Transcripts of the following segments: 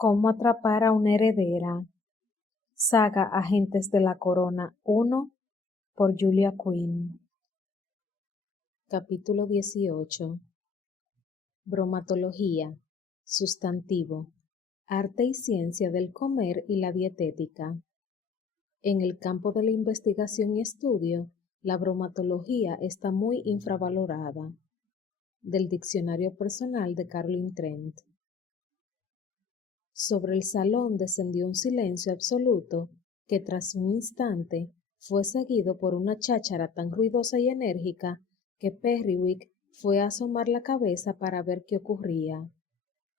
Cómo atrapar a una heredera. Saga Agentes de la Corona 1 por Julia Quinn. Capítulo 18. Bromatología. Sustantivo. Arte y ciencia del comer y la dietética. En el campo de la investigación y estudio, la bromatología está muy infravalorada. Del Diccionario Personal de Caroline Trent. Sobre el salón descendió un silencio absoluto que tras un instante fue seguido por una cháchara tan ruidosa y enérgica que Perrywick fue a asomar la cabeza para ver qué ocurría.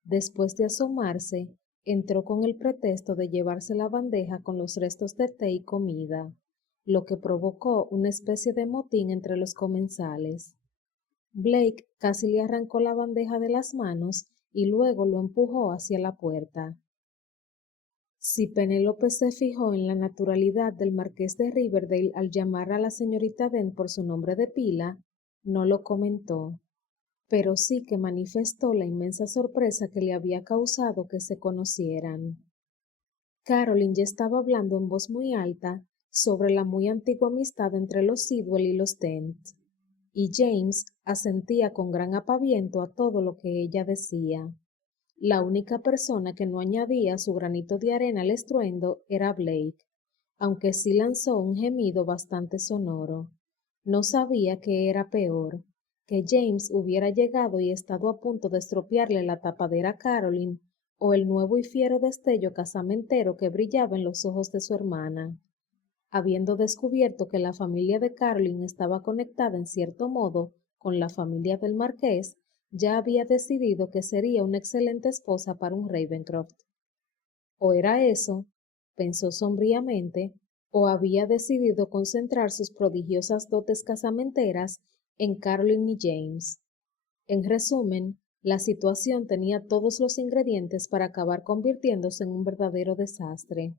Después de asomarse, entró con el pretexto de llevarse la bandeja con los restos de té y comida, lo que provocó una especie de motín entre los comensales. Blake casi le arrancó la bandeja de las manos y luego lo empujó hacia la puerta. Si Penélope se fijó en la naturalidad del marqués de Riverdale al llamar a la señorita Dent por su nombre de pila, no lo comentó, pero sí que manifestó la inmensa sorpresa que le había causado que se conocieran. Caroline ya estaba hablando en voz muy alta sobre la muy antigua amistad entre los Sidwell y los Dent, y James asentía con gran apaviento a todo lo que ella decía. La única persona que no añadía su granito de arena al estruendo era Blake, aunque sí lanzó un gemido bastante sonoro. No sabía qué era peor, que James hubiera llegado y estado a punto de estropearle la tapadera a Caroline, o el nuevo y fiero destello casamentero que brillaba en los ojos de su hermana. Habiendo descubierto que la familia de Caroline estaba conectada en cierto modo con la familia del marqués, ya había decidido que sería una excelente esposa para un Ravencroft. O era eso, pensó sombríamente, o había decidido concentrar sus prodigiosas dotes casamenteras en Caroline y James. En resumen, la situación tenía todos los ingredientes para acabar convirtiéndose en un verdadero desastre.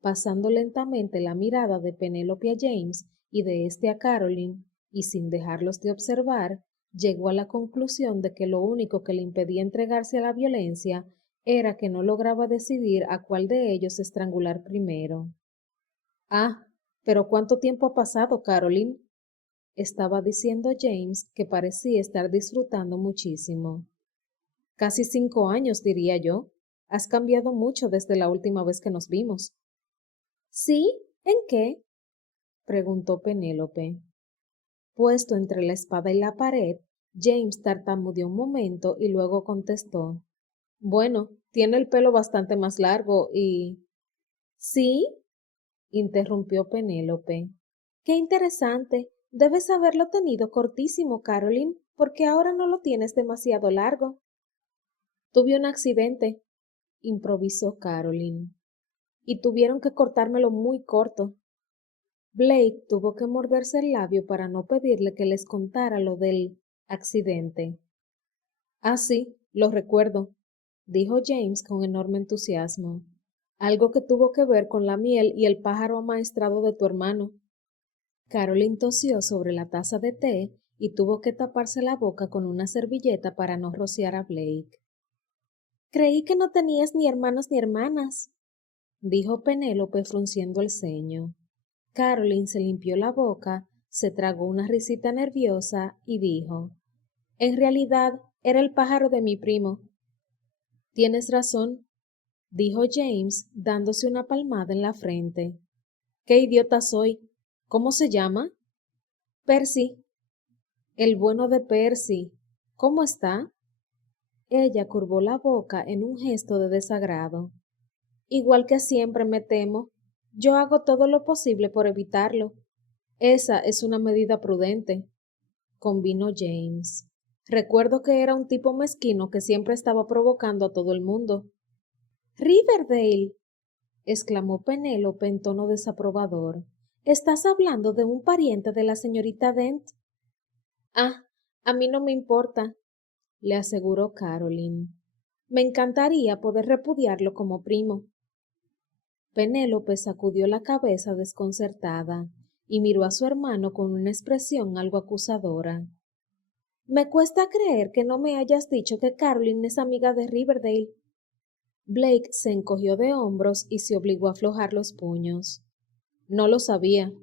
Pasando lentamente la mirada de Penélope a James y de éste a Caroline, y sin dejarlos de observar, llegó a la conclusión de que lo único que le impedía entregarse a la violencia era que no lograba decidir a cuál de ellos estrangular primero. Ah, pero ¿cuánto tiempo ha pasado, Caroline? Estaba diciendo James, que parecía estar disfrutando muchísimo. Casi 5 años, diría yo. Has cambiado mucho desde la última vez que nos vimos. ¿Sí? ¿En qué? Preguntó Penélope. Puesto entre la espada y la pared, James tartamudeó un momento y luego contestó. Bueno, tiene el pelo bastante más largo y... ¿Sí? Interrumpió Penélope. Qué interesante. Debes haberlo tenido cortísimo, Caroline, porque ahora no lo tienes demasiado largo. Tuve un accidente, improvisó Caroline, y tuvieron que cortármelo muy corto. Blake tuvo que morderse el labio para no pedirle que les contara lo del accidente. Ah, sí, lo recuerdo, dijo James con enorme entusiasmo. Algo que tuvo que ver con la miel y el pájaro amaestrado de tu hermano. Caroline tosió sobre la taza de té y tuvo que taparse la boca con una servilleta para no rociar a Blake. Creí que no tenías ni hermanos ni hermanas, dijo Penélope frunciendo el ceño. Caroline se limpió la boca, se tragó una risita nerviosa y dijo, en realidad era el pájaro de mi primo. Tienes razón, dijo James, dándose una palmada en la frente. ¡Qué idiota soy! ¿Cómo se llama? Percy. El bueno de Percy. ¿Cómo está? Ella curvó la boca en un gesto de desagrado. Igual que siempre, me temo. Yo hago todo lo posible por evitarlo. Esa es una medida prudente, convino James. Recuerdo que era un tipo mezquino que siempre estaba provocando a todo el mundo. Riverdale, exclamó Penélope en tono desaprobador. ¿Estás hablando de un pariente de la señorita Dent? Ah, a mí no me importa, le aseguró Caroline. Me encantaría poder repudiarlo como primo. Penélope sacudió la cabeza desconcertada y miró a su hermano con una expresión algo acusadora. Me cuesta creer que no me hayas dicho que Caroline es amiga de Riverdale. Blake se encogió de hombros y se obligó a aflojar los puños. No lo sabía.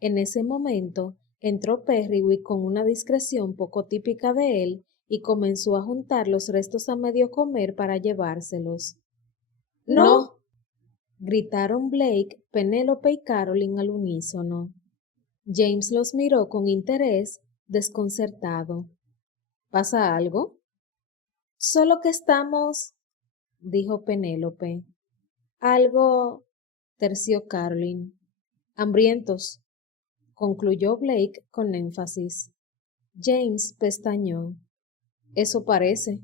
En ese momento entró Perrywick con una discreción poco típica de él y comenzó a juntar los restos a medio comer para llevárselos. ¡No! Gritaron Blake, Penélope y Caroline al unísono. James los miró con interés, desconcertado. ¿Pasa algo? Solo que estamos, dijo Penélope. Algo, terció Caroline. Hambrientos, concluyó Blake con énfasis. James pestañeó. Eso parece.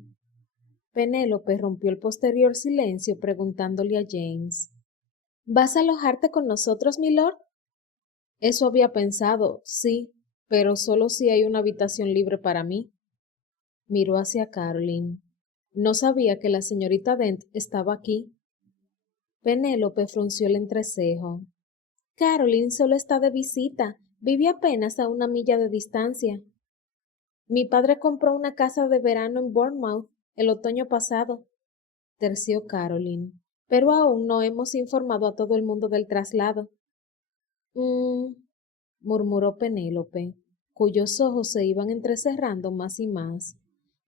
Penélope rompió el posterior silencio preguntándole a James. ¿Vas a alojarte con nosotros, milord? Eso había pensado, sí, pero solo si hay una habitación libre para mí. Miró hacia Caroline. No sabía que la señorita Dent estaba aquí. Penélope frunció el entrecejo. Caroline solo está de visita. Vive apenas a 1 milla de distancia. Mi padre compró una casa de verano en Bournemouth el otoño pasado, terció Caroline, pero aún no hemos informado a todo el mundo del traslado. Murmuró Penélope, cuyos ojos se iban entrecerrando más y más.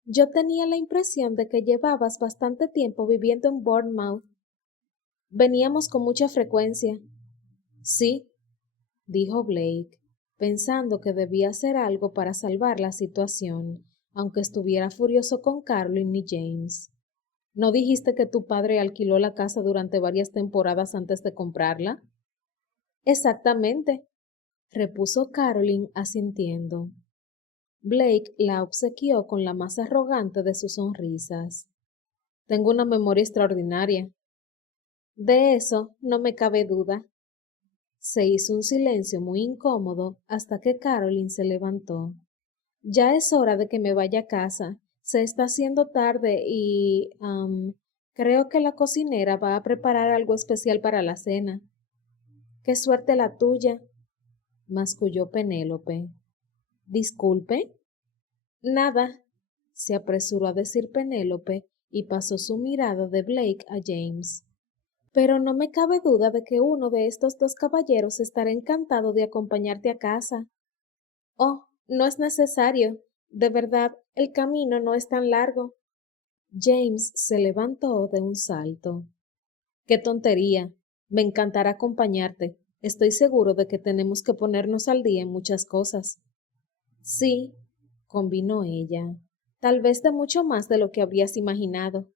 Yo tenía la impresión de que llevabas bastante tiempo viviendo en Bournemouth. Veníamos con mucha frecuencia. Sí, dijo Blake, pensando que debía hacer algo para salvar la situación, aunque estuviera furioso con Caroline y James. ¿No dijiste que tu padre alquiló la casa durante varias temporadas antes de comprarla? Exactamente, repuso Caroline asintiendo. Blake la obsequió con la más arrogante de sus sonrisas. Tengo una memoria extraordinaria. De eso no me cabe duda. Se hizo un silencio muy incómodo hasta que Caroline se levantó. Ya es hora de que me vaya a casa. Se está haciendo tarde y creo que la cocinera va a preparar algo especial para la cena. Qué suerte la tuya, masculló Penélope. Disculpe. Nada, se apresuró a decir Penélope y pasó su mirada de Blake a James. Pero no me cabe duda de que uno de estos dos caballeros estará encantado de acompañarte a casa. Oh, no es necesario. De verdad, el camino no es tan largo. James se levantó de un salto. ¡Qué tontería! Me encantará acompañarte. Estoy seguro de que tenemos que ponernos al día en muchas cosas. Sí, convino ella. Tal vez de mucho más de lo que habrías imaginado.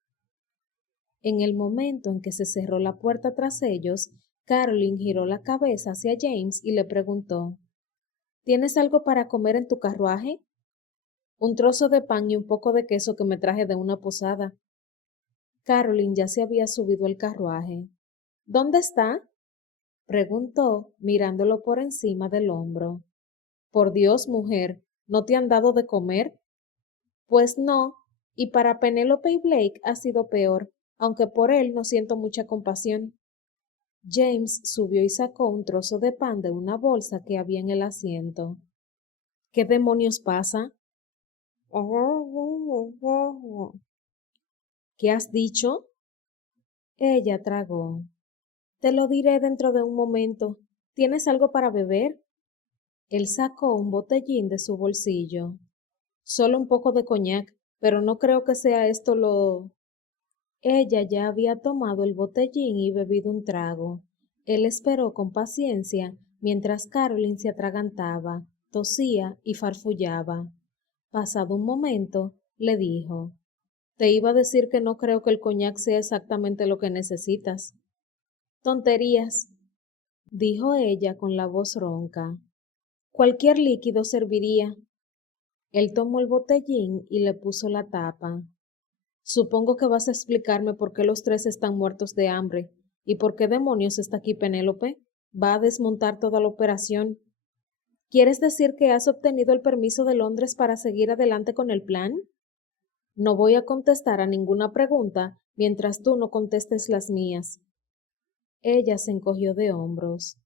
En el momento en que se cerró la puerta tras ellos, Caroline giró la cabeza hacia James y le preguntó, ¿Tienes algo para comer en tu carruaje? Un trozo de pan y un poco de queso que me traje de una posada. Caroline ya se había subido al carruaje. ¿Dónde está? Preguntó, mirándolo por encima del hombro. Por Dios, mujer, ¿no te han dado de comer? Pues no, y para Penélope y Blake ha sido peor, aunque por él no siento mucha compasión. James subió y sacó un trozo de pan de una bolsa que había en el asiento. ¿Qué demonios pasa? ¿Qué has dicho? Ella tragó. Te lo diré dentro de un momento. ¿Tienes algo para beber? Él sacó un botellín de su bolsillo. Solo un poco de coñac, pero no creo que sea esto lo... Ella ya había tomado el botellín y bebido un trago. Él esperó con paciencia mientras Caroline se atragantaba, tosía y farfullaba. Pasado un momento, le dijo, Te iba a decir que no creo que el coñac sea exactamente lo que necesitas. Tonterías, dijo ella con la voz ronca. Cualquier líquido serviría. Él tomó el botellín y le puso la tapa. Supongo que vas a explicarme por qué los tres están muertos de hambre y por qué demonios está aquí Penélope. Va a desmontar toda la operación. ¿Quieres decir que has obtenido el permiso de Londres para seguir adelante con el plan? No voy a contestar a ninguna pregunta mientras tú no contestes las mías. Ella se encogió de hombros.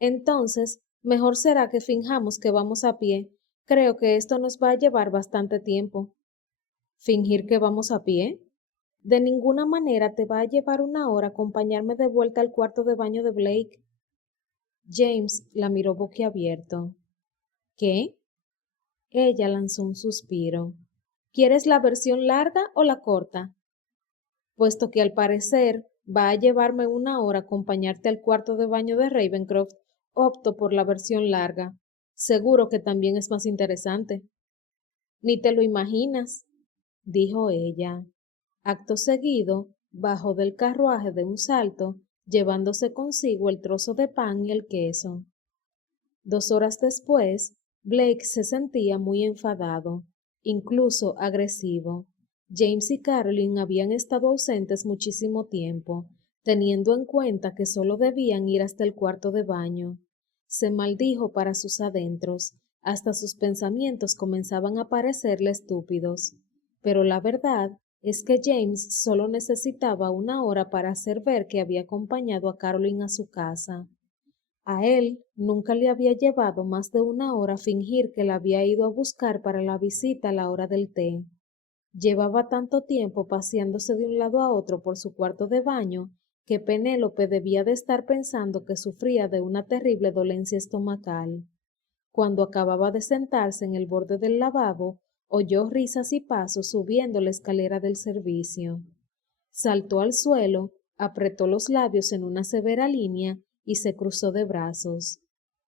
Entonces, mejor será que finjamos que vamos a pie. Creo que esto nos va a llevar bastante tiempo. ¿Fingir que vamos a pie? De ninguna manera te va a llevar una hora acompañarme de vuelta al cuarto de baño de Blake. James la miró boquiabierto. ¿Qué? Ella lanzó un suspiro. ¿Quieres la versión larga o la corta? Puesto que al parecer va a llevarme una hora acompañarte al cuarto de baño de Ravencroft, opto por la versión larga. Seguro que también es más interesante. Ni te lo imaginas, dijo ella. Acto seguido, bajó del carruaje de un salto, llevándose consigo el trozo de pan y el queso. 2 horas después, Blake se sentía muy enfadado, incluso agresivo. James y Caroline habían estado ausentes muchísimo tiempo, teniendo en cuenta que solo debían ir hasta el cuarto de baño. Se maldijo para sus adentros, hasta sus pensamientos comenzaban a parecerle estúpidos. Pero la verdad es que James solo necesitaba una hora para hacer ver que había acompañado a Caroline a su casa. A él nunca le había llevado más de una hora fingir que la había ido a buscar para la visita a la hora del té. Llevaba tanto tiempo paseándose de un lado a otro por su cuarto de baño que Penélope debía de estar pensando que sufría de una terrible dolencia estomacal. Cuando acababa de sentarse en el borde del lavabo, oyó risas y pasos subiendo la escalera del servicio. Saltó al suelo, apretó los labios en una severa línea y se cruzó de brazos.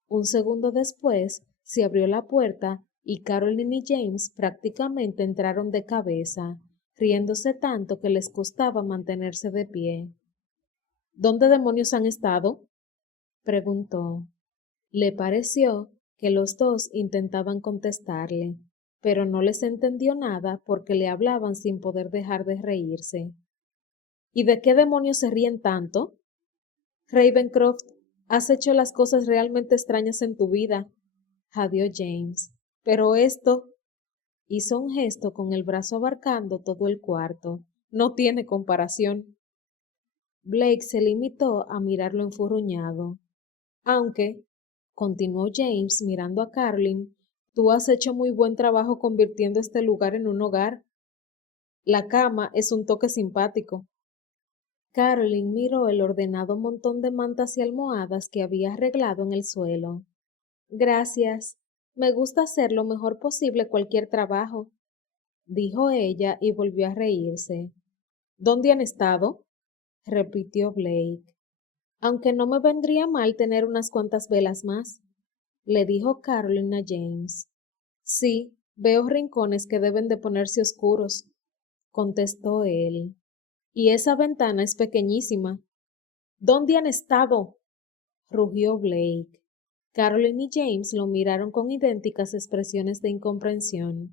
Un segundo después se abrió la puerta y Caroline y James prácticamente entraron de cabeza, riéndose tanto que les costaba mantenerse de pie. ¿Dónde demonios han estado? Preguntó. Le pareció que los dos intentaban contestarle, pero no les entendió nada porque le hablaban sin poder dejar de reírse. ¿Y de qué demonios se ríen tanto? Ravencroft, has hecho las cosas realmente extrañas en tu vida, jadeó James. Pero esto, hizo un gesto con el brazo abarcando todo el cuarto, no tiene comparación. Blake se limitó a mirarlo enfurruñado. Aunque, continuó James mirando a Caroline, tú has hecho muy buen trabajo convirtiendo este lugar en un hogar. La cama es un toque simpático. Caroline miró el ordenado montón de mantas y almohadas que había arreglado en el suelo. Gracias. Me gusta hacer lo mejor posible cualquier trabajo, dijo ella y volvió a reírse. ¿Dónde han estado? Repitió Blake. Aunque no me vendría mal tener unas cuantas velas más, le dijo Caroline a James. Sí, veo rincones que deben de ponerse oscuros, contestó él. Y esa ventana es pequeñísima. ¿Dónde han estado? Rugió Blake. Caroline y James lo miraron con idénticas expresiones de incomprensión.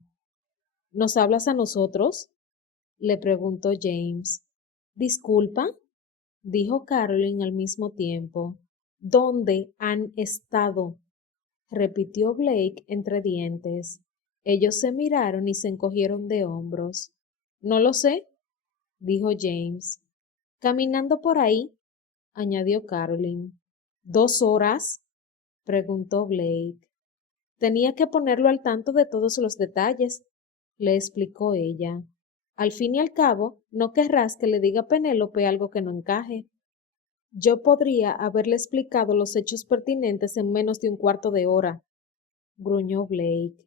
¿Nos hablas a nosotros? Le preguntó James. ¿Disculpa? Dijo Caroline al mismo tiempo. ¿Dónde han estado? Repitió Blake entre dientes. Ellos se miraron y se encogieron de hombros. No lo sé, dijo James. Caminando por ahí, añadió Caroline. ¿2 horas? Preguntó Blake. Tenía que ponerlo al tanto de todos los detalles, le explicó ella. Al fin y al cabo, no querrás que le diga a Penélope algo que no encaje. Yo podría haberle explicado los hechos pertinentes en menos de un cuarto de hora, gruñó Blake.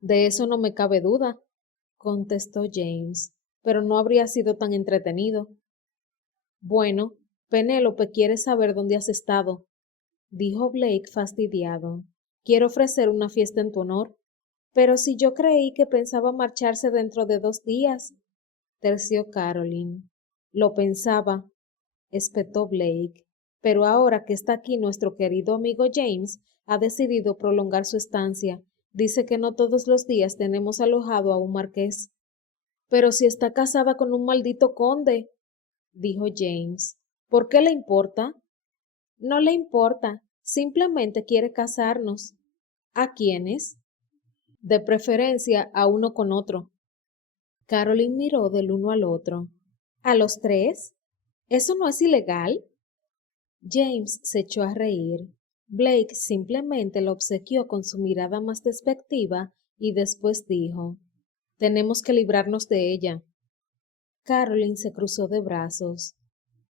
De eso no me cabe duda, contestó James, pero no habría sido tan entretenido. Bueno, Penélope quiere saber dónde has estado, dijo Blake fastidiado. Quiero ofrecer una fiesta en tu honor. Pero si yo creí que pensaba marcharse dentro de 2 días, terció Caroline. Lo pensaba, espetó Blake, pero ahora que está aquí nuestro querido amigo James, ha decidido prolongar su estancia. Dice que no todos los días tenemos alojado a un marqués. Pero si está casada con un maldito conde, dijo James. ¿Por qué le importa? No le importa, simplemente quiere casarnos. ¿A quiénes? De preferencia a uno con otro. Caroline miró del uno al otro. ¿A los tres? ¿Eso no es ilegal? James se echó a reír. Blake simplemente lo obsequió con su mirada más despectiva y después dijo: Tenemos que librarnos de ella. Caroline se cruzó de brazos.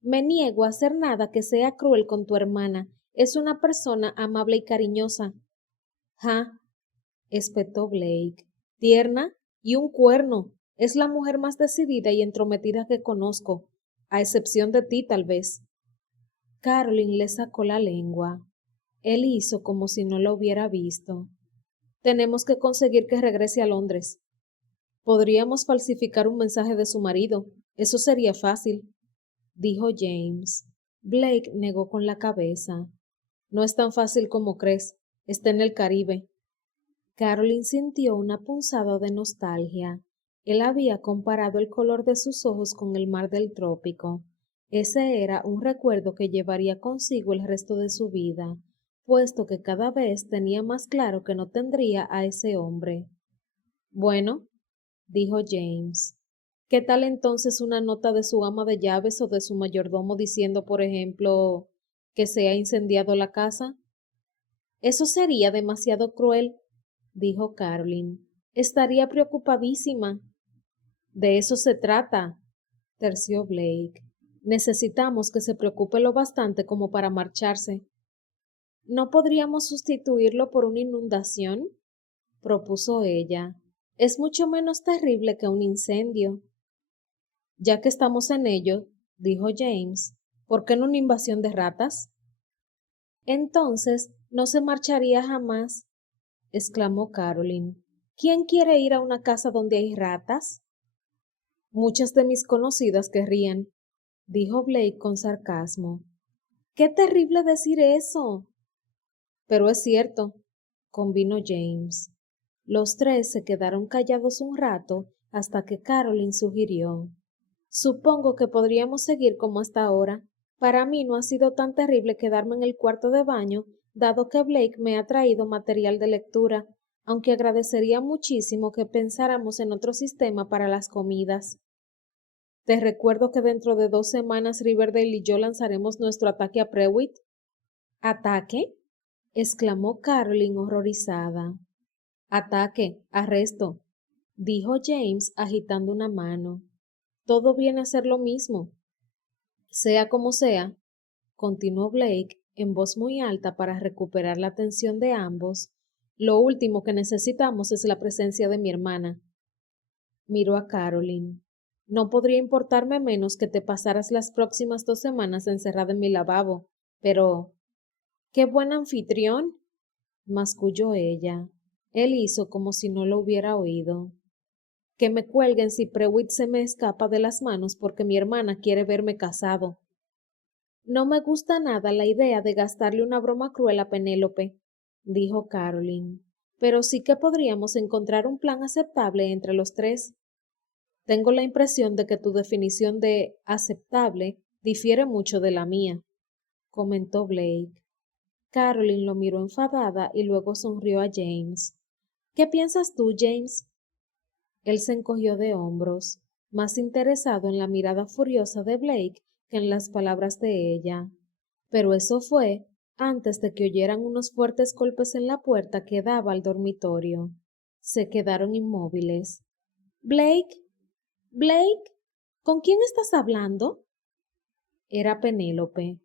Me niego a hacer nada que sea cruel con tu hermana. Es una persona amable y cariñosa. Ja, espetó Blake. Tierna y un cuerno. Es la mujer más decidida y entrometida que conozco, a excepción de ti, tal vez. Caroline le sacó la lengua. Él hizo como si no la hubiera visto. Tenemos que conseguir que regrese a Londres. Podríamos falsificar un mensaje de su marido. Eso sería fácil, dijo James. Blake negó con la cabeza. No es tan fácil como crees. Está en el Caribe. Caroline sintió una punzada de nostalgia. Él había comparado el color de sus ojos con el mar del trópico. Ese era un recuerdo que llevaría consigo el resto de su vida, puesto que cada vez tenía más claro que no tendría a ese hombre. Bueno, dijo James. ¿Qué tal entonces una nota de su ama de llaves o de su mayordomo diciendo, por ejemplo, que se ha incendiado la casa? Eso sería demasiado cruel, dijo Caroline. Estaría preocupadísima. De eso se trata, terció Blake. Necesitamos que se preocupe lo bastante como para marcharse. ¿No podríamos sustituirlo por una inundación? Propuso ella. Es mucho menos terrible que un incendio. Ya que estamos en ello, dijo James, ¿por qué no una invasión de ratas? Entonces no se marcharía jamás, exclamó Caroline. ¿Quién quiere ir a una casa donde hay ratas? Muchas de mis conocidas querrían, dijo Blake con sarcasmo. ¡Qué terrible decir eso! Pero es cierto, convino James. Los tres se quedaron callados un rato hasta que Caroline sugirió. Supongo que podríamos seguir como hasta ahora. Para mí no ha sido tan terrible quedarme en el cuarto de baño, dado que Blake me ha traído material de lectura, aunque agradecería muchísimo que pensáramos en otro sistema para las comidas. Te recuerdo que dentro de 2 semanas Riverdale y yo lanzaremos nuestro ataque a Prewitt. ¿Ataque? Exclamó Caroline horrorizada. Ataque, arresto, dijo James agitando una mano. Todo viene a ser lo mismo. Sea como sea, continuó Blake en voz muy alta para recuperar la atención de ambos, lo último que necesitamos es la presencia de mi hermana. Miró a Caroline. No podría importarme menos que te pasaras las próximas 2 semanas encerrada en mi lavabo, pero ¡qué buen anfitrión! Masculló ella. Él hizo como si no lo hubiera oído. Que me cuelguen si Prewitt se me escapa de las manos porque mi hermana quiere verme casado. No me gusta nada la idea de gastarle una broma cruel a Penélope, dijo Caroline, pero sí que podríamos encontrar un plan aceptable entre los tres. Tengo la impresión de que tu definición de aceptable difiere mucho de la mía, comentó Blake. Caroline lo miró enfadada y luego sonrió a James. ¿Qué piensas tú, James? Él se encogió de hombros, más interesado en la mirada furiosa de Blake que en las palabras de ella. Pero eso fue antes de que oyeran unos fuertes golpes en la puerta que daba al dormitorio. Se quedaron inmóviles. Blake, Blake, ¿con quién estás hablando? Era Penélope.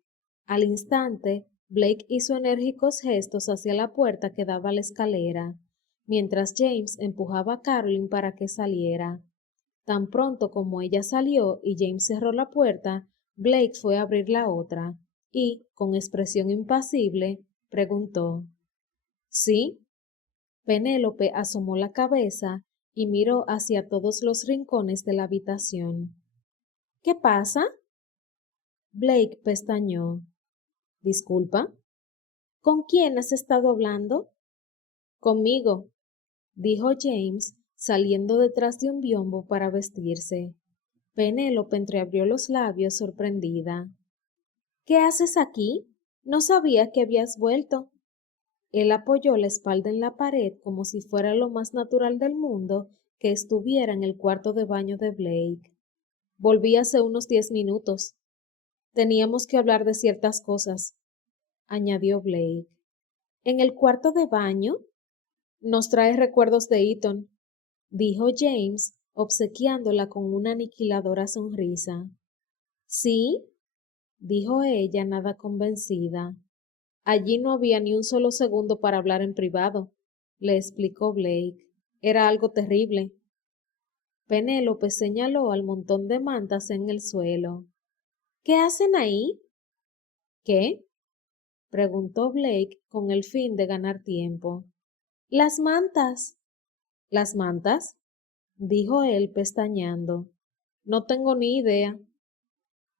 Al instante, Blake hizo enérgicos gestos hacia la puerta que daba a la escalera, mientras James empujaba a Caroline para que saliera. Tan pronto como ella salió y James cerró la puerta, Blake fue a abrir la otra y, con expresión impasible, preguntó: ¿Sí? Penélope asomó la cabeza y miró hacia todos los rincones de la habitación. ¿Qué pasa? Blake pestañeó. Disculpa. ¿Con quién has estado hablando? Conmigo, dijo James, saliendo detrás de un biombo para vestirse. Penélope entreabrió los labios sorprendida. ¿Qué haces aquí? No sabía que habías vuelto. Él apoyó la espalda en la pared como si fuera lo más natural del mundo que estuviera en el cuarto de baño de Blake. Volví hace unos 10 minutos. Teníamos que hablar de ciertas cosas, añadió Blake. ¿En el cuarto de baño? Nos trae recuerdos de Eton, dijo James, obsequiándola con una aniquiladora sonrisa. ¿Sí? Dijo ella, nada convencida. Allí no había ni un solo segundo para hablar en privado, le explicó Blake. Era algo terrible. Penélope señaló al montón de mantas en el suelo. ¿Qué hacen ahí? ¿Qué? Preguntó Blake con el fin de ganar tiempo. Las mantas. ¿Las mantas? Dijo él pestañeando. No tengo ni idea.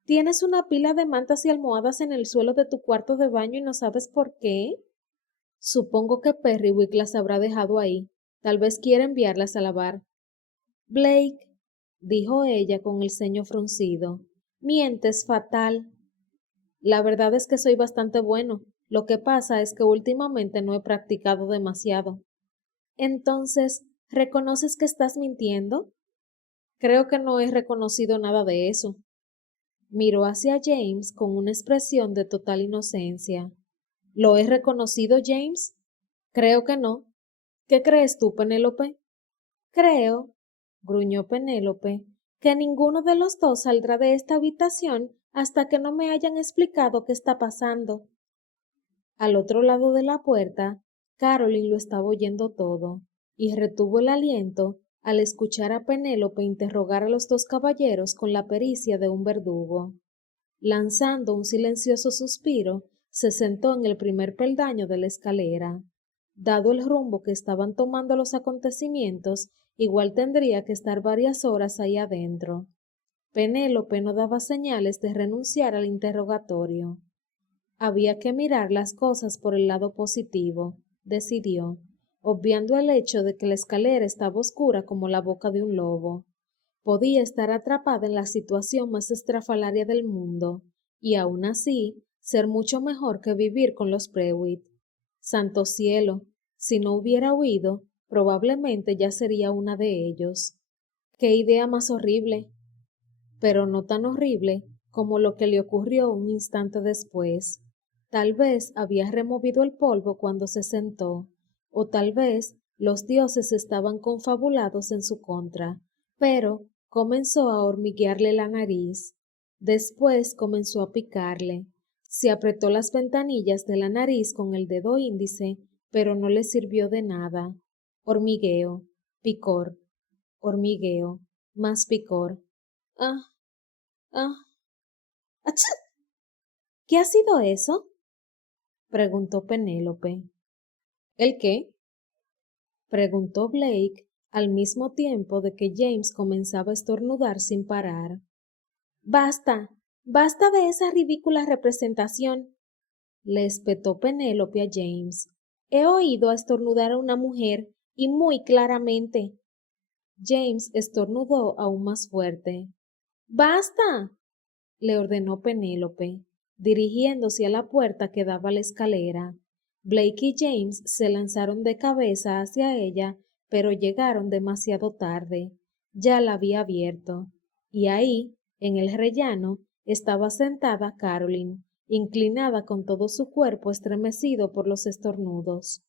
¿Tienes una pila de mantas y almohadas en el suelo de tu cuarto de baño y no sabes por qué? Supongo que Perrywick las habrá dejado ahí. Tal vez quiera enviarlas a lavar. Blake, dijo ella con el ceño fruncido, mientes fatal. La verdad es que soy bastante bueno. Lo que pasa es que últimamente no he practicado demasiado. Entonces, ¿reconoces que estás mintiendo? Creo que no he reconocido nada de eso. Miró hacia James con una expresión de total inocencia. ¿Lo he reconocido, James? Creo que no. ¿Qué crees tú, Penélope? Creo, gruñó Penélope, que ninguno de los dos saldrá de esta habitación hasta que no me hayan explicado qué está pasando. Al otro lado de la puerta, Caroline lo estaba oyendo todo, y retuvo el aliento al escuchar a Penélope interrogar a los dos caballeros con la pericia de un verdugo. Lanzando un silencioso suspiro, se sentó en el primer peldaño de la escalera. Dado el rumbo que estaban tomando los acontecimientos, igual tendría que estar varias horas ahí adentro. Penélope no daba señales de renunciar al interrogatorio. Había que mirar las cosas por el lado positivo, decidió, obviando el hecho de que la escalera estaba oscura como la boca de un lobo. Podía estar atrapada en la situación más estrafalaria del mundo, y aún así ser mucho mejor que vivir con los Prewitt. Santo cielo, si no hubiera huido, probablemente ya sería una de ellos. ¡Qué idea más horrible! Pero no tan horrible como lo que le ocurrió un instante después. Tal vez había removido el polvo cuando se sentó, o tal vez los dioses estaban confabulados en su contra, pero comenzó a hormiguearle la nariz. Después comenzó a picarle. Se apretó las ventanillas de la nariz con el dedo índice, pero no le sirvió de nada. Hormigueo, picor, hormigueo, más picor. Ah, ah, ¡achí! ¿Qué ha sido eso? Preguntó Penélope. ¿El qué? Preguntó Blake al mismo tiempo de que James comenzaba a estornudar sin parar. Basta, basta de esa ridícula representación, le espetó Penélope a James. He oído a estornudar a una mujer y muy claramente. James estornudó aún más fuerte. ¡Basta! Le ordenó Penélope, dirigiéndose a la puerta que daba a la escalera. Blake y James se lanzaron de cabeza hacia ella, pero llegaron demasiado tarde. Ya la había abierto. Y ahí, en el rellano, estaba sentada Caroline, inclinada con todo su cuerpo estremecido por los estornudos.